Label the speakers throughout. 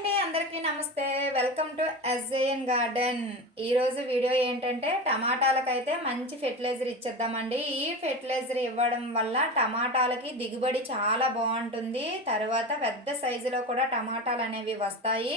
Speaker 1: అండి అందరికీ నమస్తే. Welcome to SAN garden. ఈరోజు వీడియో ఏంటంటే టమాటాలకైతే మంచి ఫెర్టిలైజర్ ఇచ్చేద్దామండి. ఈ ఫెర్టిలైజర్ ఇవ్వడం వల్ల టమాటాలకి దిగుబడి చాలా బాగుంటుంది. తర్వాత పెద్ద సైజులో కూడా టమాటాలు అనేవి వస్తాయి.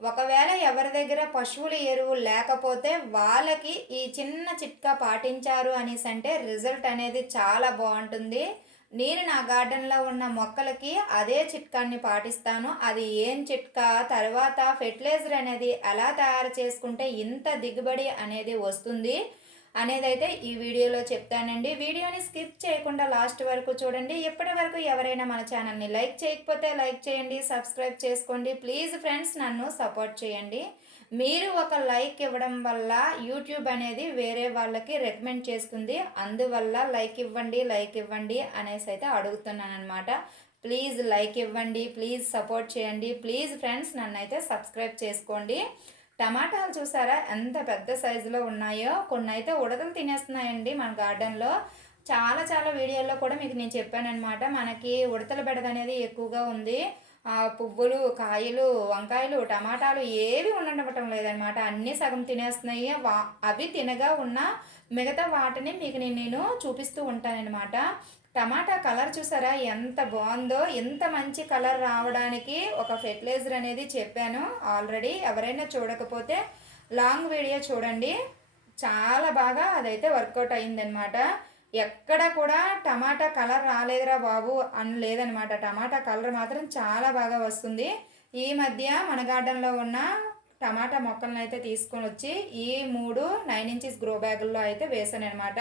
Speaker 1: ఒకవేళ ఎవరి దగ్గర పశువుల ఎరువు లేకపోతే వాళ్ళకి ఈ చిన్న చిట్కా పాటించారు అనేసి అంటే రిజల్ట్ అనేది చాలా బాగుంటుంది. నేను నా గార్డెన్లో ఉన్న మొక్కలకి అదే చిట్కాన్ని పాటిస్తాను. అది ఏం చిట్కా తర్వాత ఫెర్టిలైజర్ అనేది ఎలా తయారు చేసుకుంటే ఇంత దిగుబడి అనేది వస్తుంది అనేది అయితే ఈ వీడియోలో చెప్తానండి. వీడియోని స్కిప్ చేయకుండా లాస్ట్ వరకు చూడండి. ఇప్పటి వరకు ఎవరైనా మన ఛానల్ని లైక్ చేయకపోతే లైక్ చేయండి సబ్స్క్రైబ్ చేసుకోండి. ప్లీజ్ ఫ్రెండ్స్ నన్ను సపోర్ట్ చేయండి. మీరు ఒక లైక్ ఇవ్వడం వల్ల యూట్యూబ్ అనేది వేరే వాళ్ళకి రికమెండ్ చేస్తుంది. అందువల్ల లైక్ ఇవ్వండి లైక్ ఇవ్వండి అనేసి అయితే అడుగుతున్నాను అనమాట ప్లీజ్ లైక్ ఇవ్వండి ప్లీజ్ సపోర్ట్ చేయండి ప్లీజ్ ఫ్రెండ్స్ నన్ను అయితే సబ్స్క్రైబ్ చేసుకోండి. టమాటాలు చూసారా ఎంత పెద్ద సైజులో ఉన్నాయో? కొన్ని అయితే ఉడతలు తినేస్తున్నాయండి మన గార్డెన్లో. చాలా చాలా వీడియోల్లో కూడా మీకు నేను చెప్పానమాట మనకి ఉడతల బెడద అనేది ఎక్కువగా ఉంది. పువ్వులు కాయలు వంకాయలు టమాటాలు ఏవి ఉండటం లేదనమాట అన్నీ సగం తినేస్తున్నాయి. వా అవి తినగా ఉన్న మిగతా వాటిని మీకు నేను నేను చూపిస్తూ ఉంటానన్నమాట. టమాటా కలర్ చూసారా? ఎంత బాగుందో ఎంత మంచి కలర్ రావడానికి ఒక ఫెర్టిలైజర్ అనేది చెప్పాను ఆల్రెడీ. ఎవరైనా చూడకపోతే లాంగ్ వీడియో చూడండి. చాలా బాగా అదైతే వర్కౌట్ అయిందనమాట ఎక్కడ కూడా టమాటా కలర్ రాలేదురా బాబు అని లేదనమాట. టమాటా కలర్ మాత్రం చాలా బాగా వస్తుంది. ఈ మధ్య మన గార్డెన్లో ఉన్న టమాటా మొక్కలను అయితే తీసుకొని వచ్చి ఈ మూడు నైన్ ఇంచెస్ గ్రో బ్యాగుల్లో అయితే వేసాను అనమాట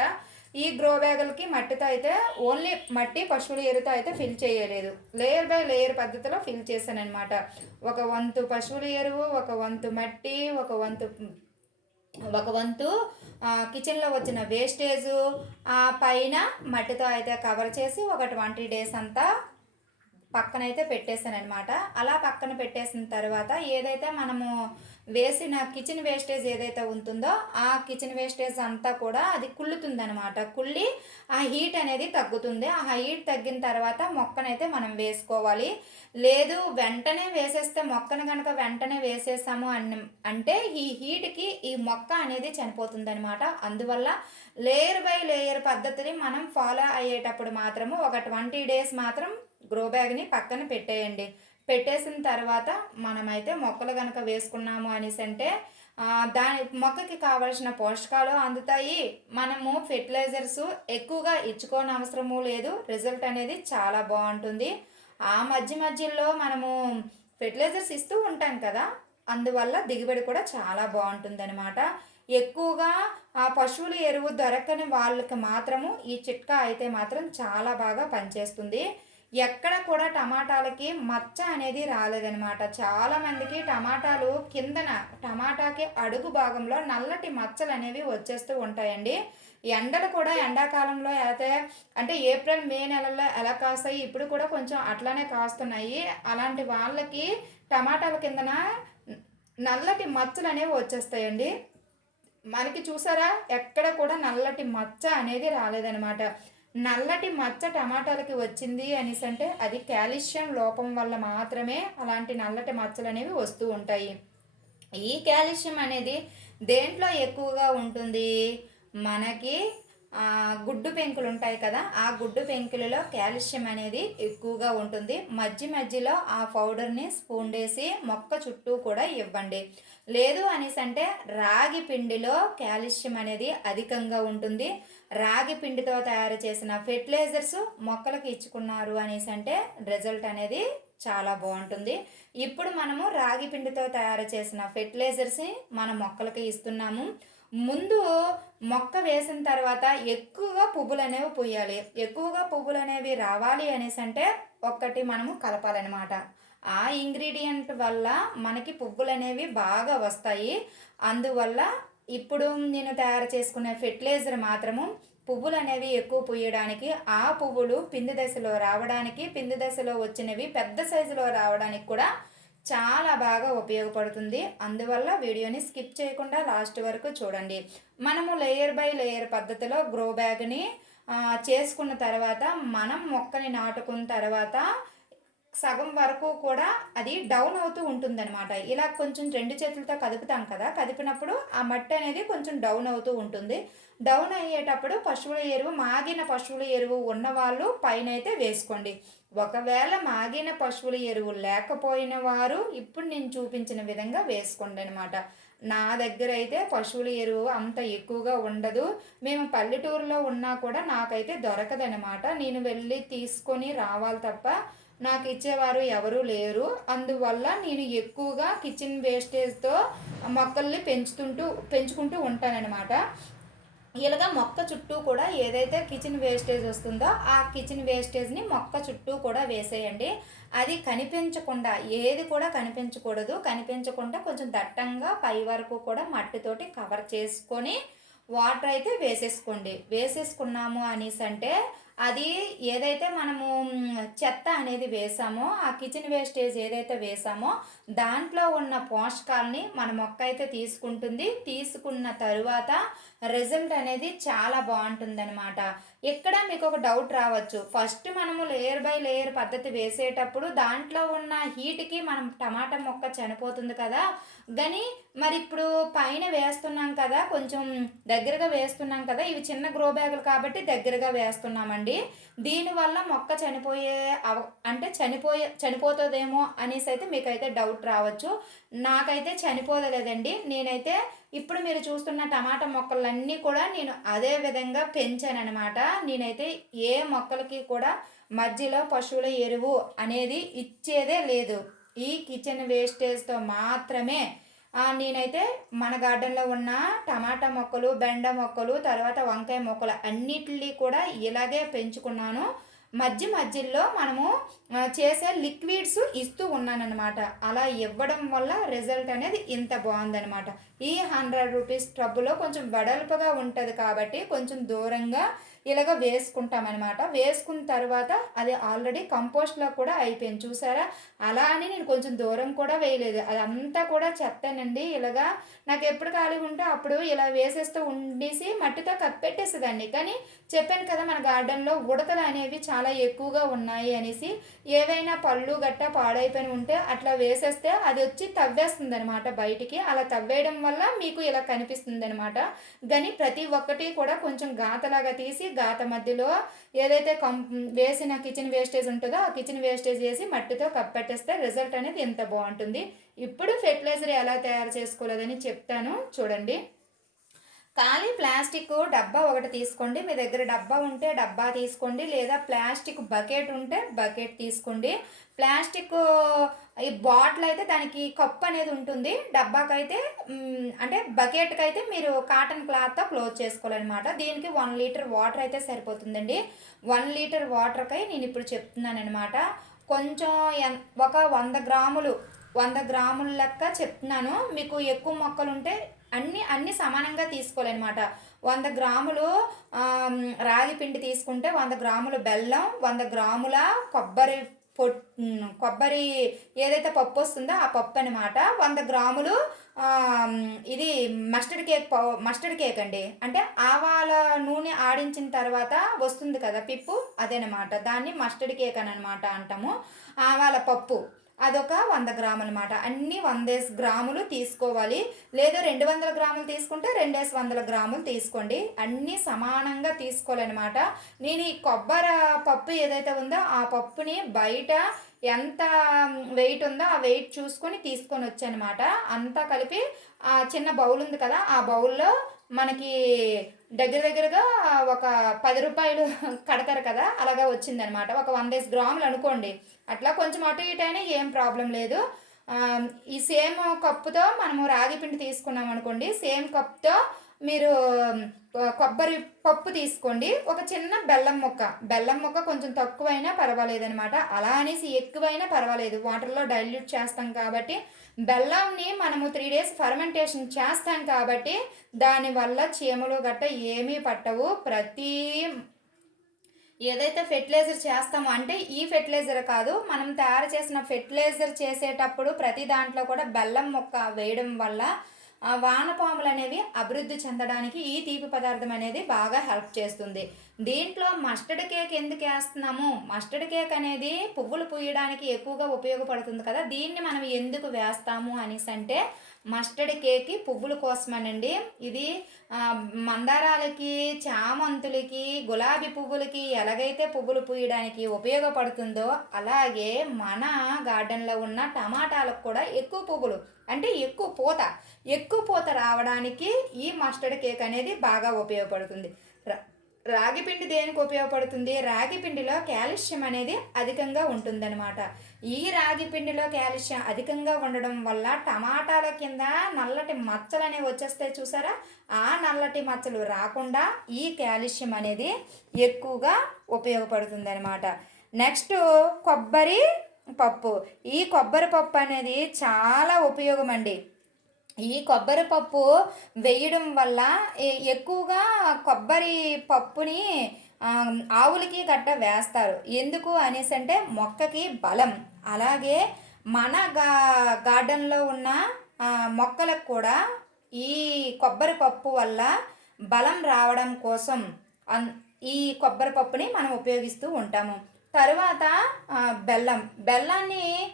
Speaker 1: ఈ గ్రో బ్యాగులకి మట్టితో అయితే ఓన్లీ మట్టి పశువుల ఎరుతో అయితే ఫిల్ చేయలేదు. లేయర్ బై లేయర్ పద్ధతిలో ఫిల్ చేశాను అనమాట ఒక వంతు పశువుల ఎరువు ఒక వంతు మట్టి ఒక వంతు ఒక వంతు కిచెన్లో వచ్చిన వేస్టేజు ఆ పైన మట్టితో అయితే కవర్ చేసి ఒక ట్వంటీ డేస్ అంతా పక్కనైతే పెట్టేశాను అనమాట అలా పక్కన పెట్టేసిన తర్వాత ఏదైతే మనము వేసిన కిచెన్ వేస్టేజ్ ఏదైతే ఉంటుందో ఆ కిచెన్ వేస్టేజ్ అంతా కూడా అది కుళ్ళుతుందనమాట కుళ్ళి ఆ హీట్ అనేది తగ్గుతుంది. ఆ హీట్ తగ్గిన తర్వాత మొక్కనైతే మనం వేసుకోవాలి. లేదు వెంటనే వేసేస్తే మొక్కను కనుక వెంటనే వేసేసాము అన్న అంటే ఈ హీట్కి ఈ మొక్క అనేది చనిపోతుందనమాట అందువల్ల లేయర్ బై లేయర్ పద్ధతిని మనం ఫాలో అయ్యేటప్పుడు మాత్రము ఒక ట్వంటీ డేస్ మాత్రం గ్రో బ్యాగ్ని పక్కన పెట్టేయండి. పెట్టేసిన తర్వాత మనమైతే మొక్కలు కనుక వేసుకున్నాము అనేసి అంటే దాని మొక్కకి కావలసిన పోషకాలు అందుతాయి. మనము ఫెర్టిలైజర్స్ ఎక్కువగా ఇచ్చుకోని అవసరము లేదు. రిజల్ట్ అనేది చాలా బాగుంటుంది. ఆ మధ్య మధ్యలో మనము ఫెర్టిలైజర్స్ ఇస్తూ ఉంటాం కదా అందువల్ల దిగుబడి కూడా చాలా బాగుంటుంది అనమాట ఎక్కువగా ఆ పశువుల ఎరువు దొరకని వాళ్ళకి మాత్రము ఈ చిట్కా అయితే మాత్రం చాలా బాగా పనిచేస్తుంది. ఎక్కడ కూడా టమాటాలకి మచ్చ అనేది రాలేదనమాట చాలామందికి టమాటాలు కిందన టమాటాకి అడుగు భాగంలో నల్లటి మచ్చలు అనేవి వచ్చేస్తూ ఉంటాయండి. ఎండలు కూడా ఎండాకాలంలో అయితే అంటే ఏప్రిల్ మే నెలల్లో ఎలా కాస్తాయి ఇప్పుడు కూడా కొంచెం అట్లానే కాస్తున్నాయి. అలాంటి వాళ్ళకి టమాటాల కిందన నల్లటి మచ్చలు అనేవి వచ్చేస్తాయండి. మనకి చూసారా? ఎక్కడ కూడా నల్లటి మచ్చ అనేది రాలేదనమాట నల్లటి మచ్చ టమాటాలకి వచ్చింది అనేసి అంటే అది కాల్షియం లోపం వల్ల మాత్రమే అలాంటి నల్లటి మచ్చలు అనేవి వస్తూ ఉంటాయి. ఈ కాల్షియం అనేది దేంట్లో ఎక్కువగా ఉంటుంది? మనకి గుడ్డు పెంకులు ఉంటాయి కదా ఆ గుడ్డు పెంకులలో కాల్షియం అనేది ఎక్కువగా ఉంటుంది. మధ్య మధ్యలో ఆ పౌడర్ని స్పూన్ వేసి మొక్క చుట్టూ కూడా ఇవ్వండి. లేదు అనేసి అంటే రాగి పిండిలో కాల్షియం అనేది అధికంగా ఉంటుంది. రాగి పిండితో తయారు చేసిన ఫెర్టిలైజర్స్ మొక్కలకు ఇచ్చుకున్నారు అనేసి అంటే రిజల్ట్ అనేది చాలా బాగుంటుంది. ఇప్పుడు మనము రాగి పిండితో తయారు చేసిన ఫెర్టిలైజర్స్ని మన మొక్కలకి ఇస్తున్నాము. ముందు మొక్క వేసిన తర్వాత ఎక్కువగా పువ్వులు అనేవి పోయాలి. ఎక్కువగా పువ్వులు అనేవి రావాలి అనేసి అంటే ఒక్కటి మనము కలపాలన్నమాట. ఆ ఇంగ్రీడియంట్ వల్ల మనకి పువ్వులు అనేవి బాగా వస్తాయి. అందువల్ల ఇప్పుడు నేను తయారు చేసుకునే ఫెర్టిలైజర్ మాత్రము పువ్వులు అనేవి ఎక్కువ పూయడానికి ఆ పువ్వులు పిండి దశలో రావడానికి పిండి దశలో వచ్చినవి పెద్ద సైజులో రావడానికి కూడా చాలా బాగా ఉపయోగపడుతుంది. అందువల్ల వీడియోని స్కిప్ చేయకుండా లాస్ట్ వరకు చూడండి. మనము లేయర్ బై లేయర్ పద్ధతిలో గ్రో బ్యాగ్ని చేసుకున్న తర్వాత మనం మొక్కని నాటుకున్న తర్వాత సగం వరకు కూడా అది డౌన్ అవుతూ ఉంటుందన్నమాట. ఇలా కొంచెం రెండు చేతులతో కదుపుతాం కదా కదిపినప్పుడు ఆ మట్టి అనేది కొంచెం డౌన్ అవుతూ ఉంటుంది. డౌన్ అయ్యేటప్పుడు పశువుల ఎరువు మాగిన పశువుల ఎరువు ఉన్నవాళ్ళు పైన అయితే వేసుకోండి. ఒకవేళ మాగిన పశువుల ఎరువు లేకపోయిన వారు ఇప్పుడు నేను చూపించిన విధంగా వేసుకోండి అనమాట నా దగ్గర అయితే పశువుల ఎరువు అంత ఎక్కువగా ఉండదు. మేము పల్లెటూరులో ఉన్నా కూడా నాకైతే దొరకదనమాట నేను వెళ్ళి తీసుకొని రావాలి తప్ప నాకు ఇచ్చేవారు ఎవరూ లేరు. అందువల్ల నేను ఎక్కువగా కిచెన్ వేస్టేజ్తో మొక్కల్ని పెంచుతుంటూ పెంచుకుంటూ ఉంటానన్నమాట. ఇలాగా మొక్క చుట్టూ కూడా ఏదైతే కిచెన్ వేస్టేజ్ వస్తుందో ఆ కిచెన్ వేస్టేజ్ని మొక్క చుట్టూ కూడా వేసేయండి. అది కనిపించకుండా ఏది కూడా కనిపించకూడదు. కనిపించకుండా కొంచెం దట్టంగా పై వరకు కూడా మట్టితోటి కవర్ చేసుకొని వాటర్ అయితే వేసేసుకోండి. వేసేసుకున్నాము అనేసి అంటే అది ఏదైతే మనము చెత్త అనేది వేసామో ఆ కిచెన్ వేస్టేజ్ ఏదైతే వేసామో దాంట్లో ఉన్న పోషకాలని మన మొక్క అయితే తీసుకుంటుంది. తీసుకున్న తరువాత రిజల్ట్ అనేది చాలా బాగుంటుందనమాట ఇక్కడ మీకు ఒక డౌట్ రావచ్చు? ఫస్ట్ మనము లేయర్ బై లేయర్ పద్ధతి వేసేటప్పుడు దాంట్లో ఉన్న హీట్కి మనం టమాటా మొక్క చనిపోతుంది కదా? కానీ మరి ఇప్పుడు పైన వేస్తున్నాం కదా కొంచెం దగ్గరగా వేస్తున్నాం కదా ఇవి చిన్న గ్రో బ్యాగులు కాబట్టి దగ్గరగా వేస్తున్నామండి. దీనివల్ల మొక్క చనిపోయే అవ అంటే చనిపోయే చనిపోతుందేమో అనేసి అయితే మీకైతే డౌట్ రావచ్చు. నాకైతే చనిపోదలేదండి. నేనైతే ఇప్పుడు మీరు చూస్తున్న టమాటా మొక్కలన్నీ కూడా నేను అదే విధంగా పెంచానమాట నేనైతే ఏ మొక్కలకి కూడా మధ్యలో పశువుల ఎరువు అనేది ఇచ్చేదే లేదు. ఈ కిచెన్ వేస్టేజ్తో మాత్రమే. నేనైతే మన గార్డెన్లో ఉన్న టమాటా మొక్కలు బెండ మొక్కలు తర్వాత వంకాయ మొక్కలు అన్నిటినీ కూడా ఇలాగే పెంచుకున్నాను. మధ్య మధ్యలో మనము చేసే లిక్విడ్స్ ఇస్తూ ఉన్నానన్నమాట. అలా ఇవ్వడం వల్ల రిజల్ట్ అనేది ఇంత బాగుందనమాట ఈ హండ్రెడ్ రూపీస్ టబ్బులో కొంచెం వెడల్పుగా ఉంటుంది కాబట్టి కొంచెం దూరంగా ఇలాగ వేసుకుంటామన్నమాట. వేసుకున్న తర్వాత అది ఆల్రెడీ కంపోస్ట్లో కూడా అయిపోయింది. చూసారా? అలా అని నేను కొంచెం దూరం కూడా వేయలేదు. అదంతా కూడా చెప్తానండి ఇలాగా నాకు ఎప్పుడు ఖాళీ ఉంటే అప్పుడు ఇలా వేసేస్తూ ఉండేసి మట్టితో కప్పెట్టేసేదాన్ని. కానీ చెప్పాను కదా మన గార్డెన్లో ఉడతలు అనేవి చాలా ఎక్కువగా ఉన్నాయి అనేసి ఏవైనా పళ్ళు గట్ట పాడైపోయి ఉంటే అట్లా వేసేస్తే అది వచ్చి తవ్వేస్తుంది అనమాట బయటికి. అలా తవ్వేయడం వల్ల మీకు ఇలా కనిపిస్తుంది అనమాట కానీ ప్రతి ఒక్కటి కూడా కొంచెం గాతలాగా తీసి గాత మధ్యలో ఏదైతే కం వేసిన కిచెన్ వేస్టేజ్ ఉంటుందో ఆ కిచెన్ వేస్టేజ్ వేసి మట్టితో కప్పెట్టేస్తే రిజల్ట్ అనేది ఎంత బాగుంటుంది. ఇప్పుడు ఫెర్టిలైజర్ ఎలా తయారు చేసుకోలేదని చెప్తాను. చూడండి. ఖాళీ ప్లాస్టిక్ డబ్బా ఒకటి తీసుకోండి. మీ దగ్గర డబ్బా ఉంటే డబ్బా తీసుకోండి. లేదా ప్లాస్టిక్ బకెట్ ఉంటే బకెట్ తీసుకోండి. ప్లాస్టిక్ ఈ బాటిల్ అయితే దానికి కప్ అనేది ఉంటుంది. డబ్బాకైతే అంటే బకెట్కి అయితే మీరు కాటన్ క్లాత్తో క్లోజ్ చేసుకోవాలన్నమాట. దీనికి వన్ లీటర్ వాటర్ అయితే సరిపోతుందండి. వన్ లీటర్ వాటర్కై నేను ఇప్పుడు చెప్తున్నానమాట కొంచెం కొంచెం ఒక వంద గ్రాములు వంద గ్రాముల లెక్క చెప్తున్నాను. మీకు ఎక్కువ మొక్కలు ఉంటే అన్నీ అన్నీ సమానంగా తీసుకోవాలన్నమాట. వంద గ్రాములు రాగి పిండి తీసుకుంటే వంద గ్రాములు బెల్లం వంద గ్రాముల కొబ్బరి పొట్ కొబ్బరి ఏదైతే పప్పు వస్తుందో ఆ పప్పు అనమాట వంద గ్రాములు ఇది మస్టర్డ్ కేక్ మస్టర్డ్ కేక్ అండి. అంటే ఆవాల నూనె ఆడించిన తర్వాత వస్తుంది కదా పిప్పు అదనమాట దాన్ని మస్టర్డ్ కేక్ అని అనమాట అంటాము. ఆవాల పప్పు. అదొక వంద గ్రాములు అనమాట అన్ని వందేసి గ్రాములు తీసుకోవాలి. లేదా రెండు వందల గ్రాములు తీసుకుంటే రెండేసి వందల గ్రాములు తీసుకోండి. అన్నీ సమానంగా తీసుకోవాలన్నమాట. నేను ఈ కొబ్బరి పప్పు ఏదైతే ఉందో ఆ పప్పుని బయట ఎంత వెయిట్ ఉందో ఆ వెయిట్ చూసుకొని తీసుకొని వచ్చానమాట అంతా కలిపి ఆ చిన్న బౌల్ ఉంది కదా ఆ బౌల్లో మనకి దగ్గర దగ్గరగా ఒక పది రూపాయలు కడతారు కదా అలాగా వచ్చిందనమాట ఒక వందేసి గ్రాములు అనుకోండి. అట్లా కొంచెం అటు ఇటు అయినా ఏం ప్రాబ్లం లేదు. ఈ సేమ్ కప్పుతో మనము రాగి పిండి తీసుకున్నాం అనుకోండి సేమ్ కప్తో మీరు కొబ్బరి పప్పు తీసుకోండి. ఒక చిన్న బెల్లం ముక్క బెల్లం ముక్క కొంచెం తక్కువైనా పర్వాలేదనమాట అలా అనేసి ఎక్కువైనా పర్వాలేదు. వాటర్లో డైల్యూట్ చేస్తాం కాబట్టి బెల్లంని మనము త్రీ డేస్ ఫర్మెంటేషన్ చేస్తాం కాబట్టి దానివల్ల చీమలు గట్ట ఏమీ పట్టవు. ప్రతి ఏదైతే ఫెర్టిలైజర్ చేస్తామో అంటే ఈ ఫెర్టిలైజర్ కాదు మనం తయారు చేసిన ఫెర్టిలైజర్ చేసేటప్పుడు ప్రతి దాంట్లో కూడా బెల్లం మొక్క వేయడం వల్ల వానపాములు అనేవి అభివృద్ధి చెందడానికి ఈ తీపి పదార్థం అనేది బాగా హెల్ప్ చేస్తుంది. దీంట్లో మస్టర్డ్ కేక్ ఎందుకు వేస్తున్నాము? మస్టర్డ్ కేక్ అనేది పువ్వులు పూయడానికి ఎక్కువగా ఉపయోగపడుతుంది కదా దీన్ని మనం ఎందుకు వేస్తాము అనేసి అంటే మస్టర్డ్ కేక్ పువ్వుల కోసమేనండి. ఇది మందారాలకి చామంతులకి గులాబీ పువ్వులకి ఎలాగైతే పువ్వులు పూయడానికి ఉపయోగపడుతుందో అలాగే మన గార్డెన్లో ఉన్న టమాటాలకు కూడా ఎక్కువ పువ్వులు అంటే ఎక్కువ పూత ఎక్కువ పూత రావడానికి ఈ మస్టర్డ్ కేక్ అనేది బాగా ఉపయోగపడుతుంది. రాగి పిండి దేనికి ఉపయోగపడుతుంది? రాగి పిండిలో కాల్షియం అనేది అధికంగా ఉంటుందన్నమాట. ఈ రాగి పిండిలో కాల్షియం అధికంగా ఉండడం వల్ల టమాటాల కింద నల్లటి మచ్చలు అనేవి వచ్చేస్తాయి చూసారా? ఆ నల్లటి మచ్చలు రాకుండా ఈ కాల్షియం అనేది ఎక్కువగా ఉపయోగపడుతుంది అనమాట నెక్స్ట్ కొబ్బరి పప్పు. ఈ కొబ్బరి పప్పు అనేది చాలా ఉపయోగం అండి. ఈ కొబ్బరి పప్పు వేయడం వల్ల ఎక్కువగా కొబ్బరి పప్పుని ఆవులకి గట్ట వేస్తారు. ఎందుకు అనేసి అంటే మొక్కకి బలం. అలాగే మన గా గార్డెన్లో ఉన్న మొక్కలకు కూడా ఈ కొబ్బరి పప్పు వల్ల బలం రావడం కోసం అన్- ఈ కొబ్బరి పప్పుని మనం ఉపయోగిస్తూ ఉంటాము. తర్వాత బెల్లం. బెల్లాన్ని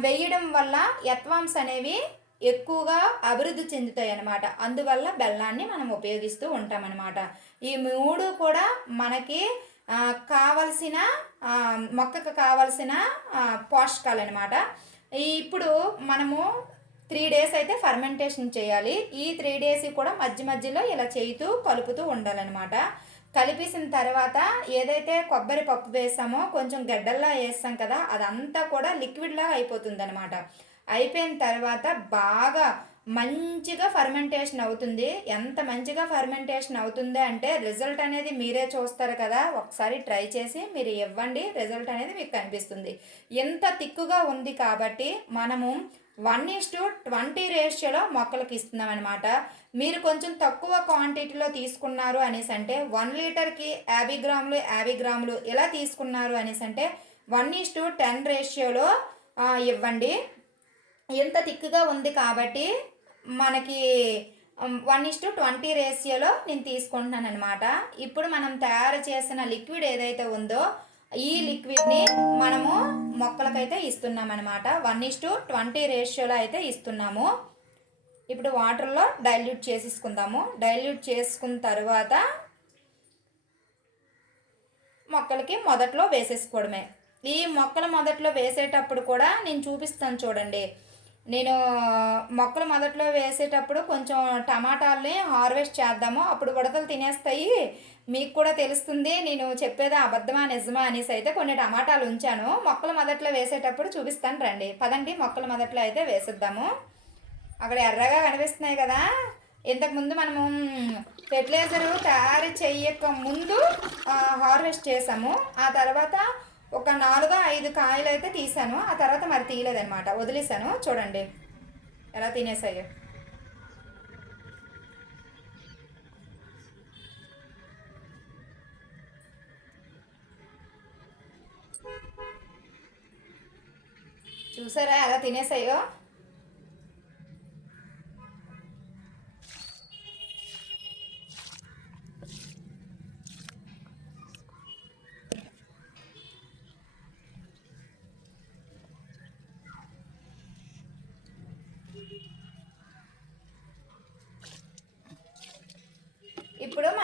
Speaker 1: వేయడం వల్ల యత్వాంశ అనేవి ఎక్కువగా అభివృద్ధి చెందుతాయి అన్నమాట. అందువల్ల బెల్లాన్ని మనం ఉపయోగిస్తూ ఉంటామన్నమాట. ఈ మూడు కూడా మనకి కావలసిన మొక్కకు కావలసిన పోషకాలు అనమాట ఇప్పుడు మనము త్రీ డేస్ అయితే ఫర్మెంటేషన్ చేయాలి. ఈ త్రీ డేస్ కూడా మధ్య మధ్యలో ఇలా చేయుతూ కలుపుతూ ఉండాలన్నమాట. కలిపేసిన తర్వాత ఏదైతే కొబ్బరి పప్పు వేసామో కొంచెం గడ్డల్లా వేస్తాం కదా అదంతా కూడా లిక్విడ్లా అయిపోతుంది అనమాట అయిపోయిన తర్వాత బాగా మంచిగా ఫర్మెంటేషన్ అవుతుంది. ఎంత మంచిగా ఫర్మెంటేషన్ అవుతుంది అంటే రిజల్ట్ అనేది మీరే చూస్తారు కదా. ఒకసారి ట్రై చేసి మీరు ఇవ్వండి రిజల్ట్ అనేది మీకు కనిపిస్తుంది. ఎంత తిక్కుగా ఉంది కాబట్టి మనము వన్ ఈస్ టు ట్వంటీ రేషియోలో మొక్కలకి ఇస్తున్నాం అనమాట మీరు కొంచెం తక్కువ క్వాంటిటీలో తీసుకున్నారు అనేసి అంటే వన్ లీటర్కి యాభై గ్రాములు యాభై గ్రాములు ఇలా తీసుకున్నారు అనేసి అంటే వన్ ఇస్ టు టెన్ రేషియోలో ఇవ్వండి. ఎంత థిక్గా ఉంది కాబట్టి మనకి వన్ ఇస్ టు ట్వంటీ రేషియోలో నేను తీసుకుంటున్నాను అనమాట ఇప్పుడు మనం తయారు చేసిన లిక్విడ్ ఏదైతే ఉందో ఈ లిక్విడ్ని మనము మొక్కలకైతే ఇస్తున్నాం అనమాట వన్ ఇస్ టు ట్వంటీ రేషియోలో అయితే ఇస్తున్నాము. ఇప్పుడు వాటర్లో డైల్యూట్ చేసేసుకుందాము. డైల్యూట్ చేసుకున్న తర్వాత మొక్కలకి మొదట్లో వేసేసుకోవడమే. ఈ మొక్కల మొదట్లో వేసేటప్పుడు కూడా నేను చూపిస్తాను చూడండి. నేను మొక్కలు మొదట్లో వేసేటప్పుడు కొంచెం టమాటాలని హార్వెస్ట్ చేద్దాము. అప్పుడు ఉడతలు తినేస్తాయి. మీకు కూడా తెలుస్తుంది నేను చెప్పేది అబద్ధమా నిజమా అనేసి అయితే కొన్ని టమాటాలు ఉంచాను. మొక్కలు మొదట్లో వేసేటప్పుడు చూపిస్తాను రండి. పదండి మొక్కలు మొదట్లో అయితే వేసేద్దాము. అక్కడ ఎర్రగా కనిపిస్తున్నాయి కదా. ఇంతకుముందు మనము ఫెర్టిలైజరు తయారు చేయక ముందు హార్వెస్ట్ చేసాము. ఆ తర్వాత ఒక నాలుగు ఐదు కాయలు అయితే తీసాను. ఆ తర్వాత మరి తీయలేదన్నమాట. వదిలేసాను. చూడండి. ఎలా తినేసాయో. చూసారా ఎలా తినేసాయో?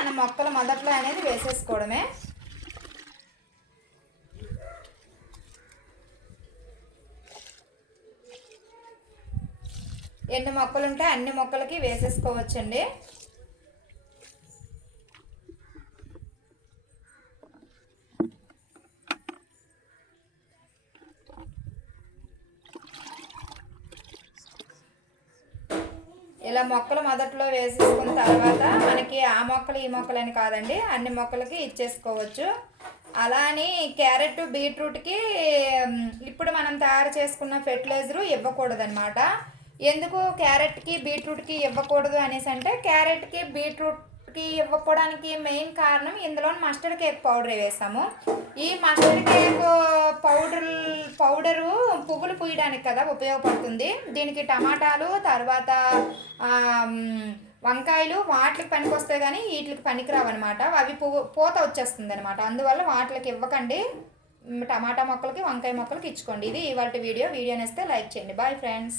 Speaker 1: మన మొక్కల మొదట్లో అనేది వేసేసుకోవడమే. ఎన్ని మొక్కలు ఉంటే అన్ని మొక్కలకి వేసేసుకోవచ్చండి. ఇలా మొక్కలు మొదట్లో వేసేసుకున్న తర్వాత మనకి ఆ మొక్కలు ఈ మొక్కలు అని కాదండి అన్ని మొక్కలకి ఇచ్చేసుకోవచ్చు. అలా అని క్యారెట్ బీట్రూట్కి ఇప్పుడు మనం తయారు చేసుకున్న ఫెర్టిలైజరు ఇవ్వకూడదన్నమాట. ఎందుకు క్యారెట్కి బీట్రూట్కి ఇవ్వకూడదు అనేసి అంటే క్యారెట్కి బీట్రూట్ కి ఇవ్వకపోవడానికి మెయిన్ కారణం ఇందులో మస్టర్డ్ కేక్ పౌడర్ వేసాము. ఈ మస్టర్డ్ కేక్ పౌడర్ పౌడరు పువ్వులు పూయడానికి కదా ఉపయోగపడుతుంది. దీనికి టమాటాలు తర్వాత వంకాయలు వాటికి పనికొస్తాయి కానీ వీటికి పనికిరావు అనమాట అవి పువ్వు పూత వచ్చేస్తుంది అనమాట అందువల్ల వాటికి ఇవ్వకండి. టమాటా మొక్కలకి వంకాయ మొక్కలకి ఇచ్చుకోండి. ఇది ఇవాళ వీడియో. వీడియో నేస్తే లైక్ చేయండి. Bye friends.